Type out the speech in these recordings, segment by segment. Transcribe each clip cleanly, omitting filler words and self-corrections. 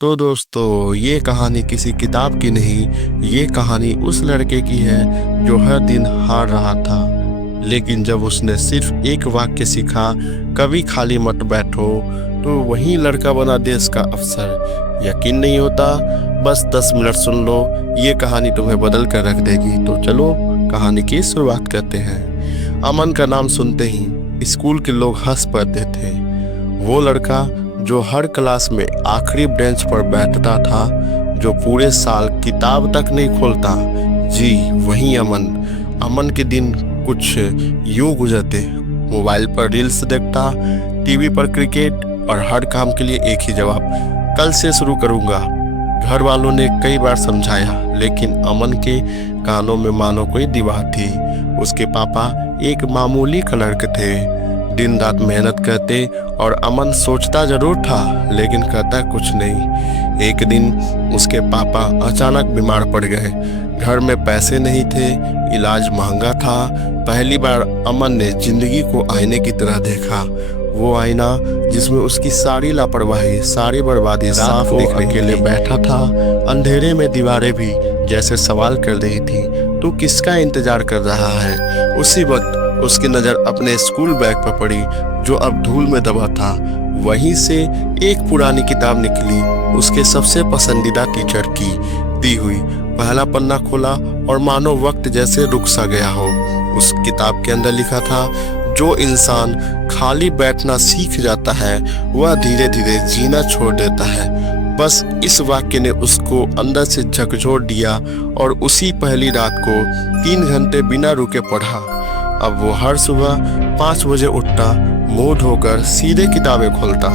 तो दोस्तों ये कहानी किसी किताब की नहीं, ये कहानी उस लड़के की है जो हर दिन हार रहा था। लेकिन जब उसने सिर्फ एक वाक्य सीखा, कभी खाली मत बैठो, तो वही लड़का बना देश का अफसर। यकीन नहीं होता? बस 10 मिनट सुन लो, ये कहानी तुम्हें बदल कर रख देगी। तो चलो कहानी की शुरुआत करते हैं। अमन का नाम सुनते ही स्कूल के लोग हंस पड़ते थे। वो लड़का जो हर क्लास में आखिरी बेंच पर बैठता था, जो पूरे साल किताब तक नहीं खोलता। जी वही अमन। अमन के दिन कुछ यूं गुजरते। मोबाइल पर रील्स देखता, टीवी पर क्रिकेट, और हर काम के लिए एक ही जवाब, कल से शुरू करूंगा। घर वालों ने कई बार समझाया, लेकिन अमन के कानों में मानो कोई दीवार थी। उसके पापा एक मामूली क्लर्क थे, दिन रात मेहनत करते, और अमन सोचता जरूर था लेकिन करता कुछ नहीं। एक दिन उसके पापा अचानक बीमार पड़ गए। घर में पैसे नहीं थे, इलाज महंगा था। पहली बार अमन ने जिंदगी को आईने की तरह देखा। वो आईना जिसमें उसकी सारी लापरवाही, सारी बर्बादी साफ दिख रही। अकेले बैठा था, अंधेरे में दीवारें भी जैसे सवाल कर रही थी, तू किसका इंतजार कर रहा है? उसी वक्त उसकी नज़र अपने स्कूल बैग पर पड़ी, जो अब धूल में दबा था। वहीं से एक पुरानी किताब निकली, उसके सबसे पसंदीदा टीचर की दी हुई। पहला पन्ना खोला और मानो वक्त जैसे रुक सा गया हो। उस किताब के अंदर लिखा था, जो इंसान खाली बैठना सीख जाता है, वह धीरे धीरे जीना छोड़ देता है। बस इस वाक्य ने उसको अंदर से झकझोर दिया, और उसी पहली रात को 3 घंटे बिना रुके पढ़ा। अब वो हर सुबह 5 बजे उठता, मुंह धोकर सीधे किताबें खोलता।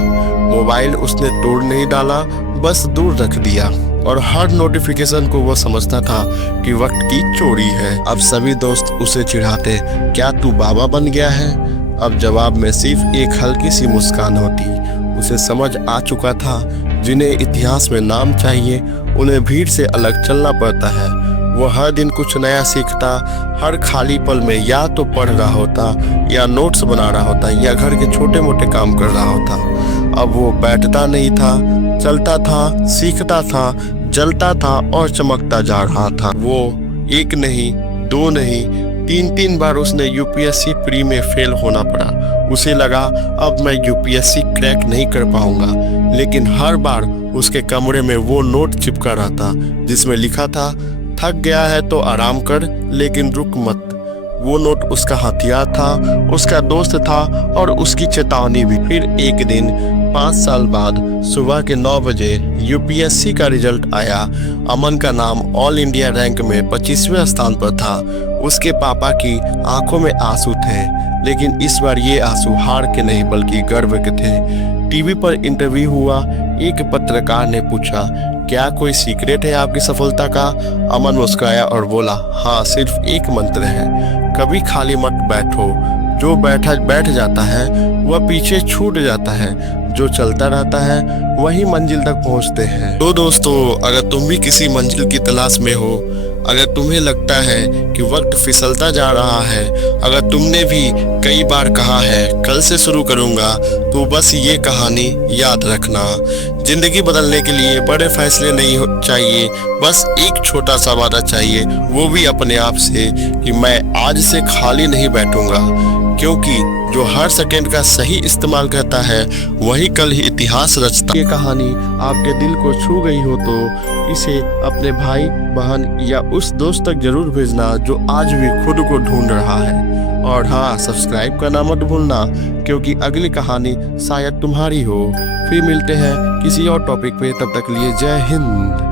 मोबाइल उसने तोड़ नहीं डाला, बस दूर रख दिया, और हर नोटिफिकेशन को वो समझता था कि वक्त की चोरी है। अब सभी दोस्त उसे चिढ़ाते, क्या तू बाबा बन गया है? अब जवाब में सिर्फ एक हल्की सी मुस्कान होती। उसे समझ आ चुका था, जिन्हें इतिहास में नाम चाहिए, उन्हें भीड़ से अलग चलना पड़ता है। वो हर दिन कुछ नया सीखता, हर खाली पल में या तो पढ़ रहा होता, या नोट्स बना रहा होता, या घर के छोटे मोटे काम कर रहा होता। अब वो बैठता नहीं था, चलता था, सीखता था, जलता था और चमकता जा रहा था। वो एक नहीं, 2 नहीं, 3 बार उसने यूपीएससी प्री में फेल होना पड़ा। उसे लगा अब मैं यूपीएससी क्रैक नहीं कर पाऊंगा, लेकिन हर बार उसके कमरे में वो नोट चिपका रहता, जिसमें लिखा था, थक गया है तो आराम कर, लेकिन रुक मत। वो नोट उसका हथियार था, उसका दोस्त था, और उसकी चेतावनी भी। फिर एक दिन 5 साल बाद सुबह के 9 बजे यूपीएससी का रिजल्ट आया। अमन का नाम ऑल इंडिया रैंक में 25वें स्थान पर था। उसके पापा की आंखों में आंसू थे, लेकिन इस बार ये आंसू हार के नहीं बल्कि गर्व के थे। टीवी पर इंटरव्यू हुआ। एक पत्रकार ने पूछा, क्या कोई सीक्रेट है आपकी सफलता का? अमन मुस्कुराया और बोला, हाँ, सिर्फ एक मंत्र है, कभी खाली मत बैठो। जो बैठ जाता है वह पीछे छूट जाता है, जो चलता रहता है वही मंजिल तक पहुंचते हैं। तो दोस्तों, अगर तुम भी किसी मंजिल की तलाश में हो, अगर तुम्हें लगता है कि वक्त फिसलता जा रहा है, अगर तुमने भी कई बार कहा है कल से शुरू करूंगा, तो बस ये कहानी याद रखना। जिंदगी बदलने के लिए बड़े फैसले नहीं चाहिए, बस एक छोटा सा वादा चाहिए, वो भी अपने आप से, कि मैं आज से खाली नहीं बैठूंगा। क्योंकि जो हर सेकंड का सही इस्तेमाल करता है, वही कल ही इतिहास रचता। ये कहानी आपके दिल को छू गई हो तो इसे अपने भाई, बहन या उस दोस्त तक जरूर भेजना जो आज भी खुद को ढूंढ रहा है। और हाँ, सब्सक्राइब करना मत भूलना, क्योंकि अगली कहानी शायद तुम्हारी हो। फिर मिलते हैं किसी और टॉपिक पे, तब तक लिए जय हिंद।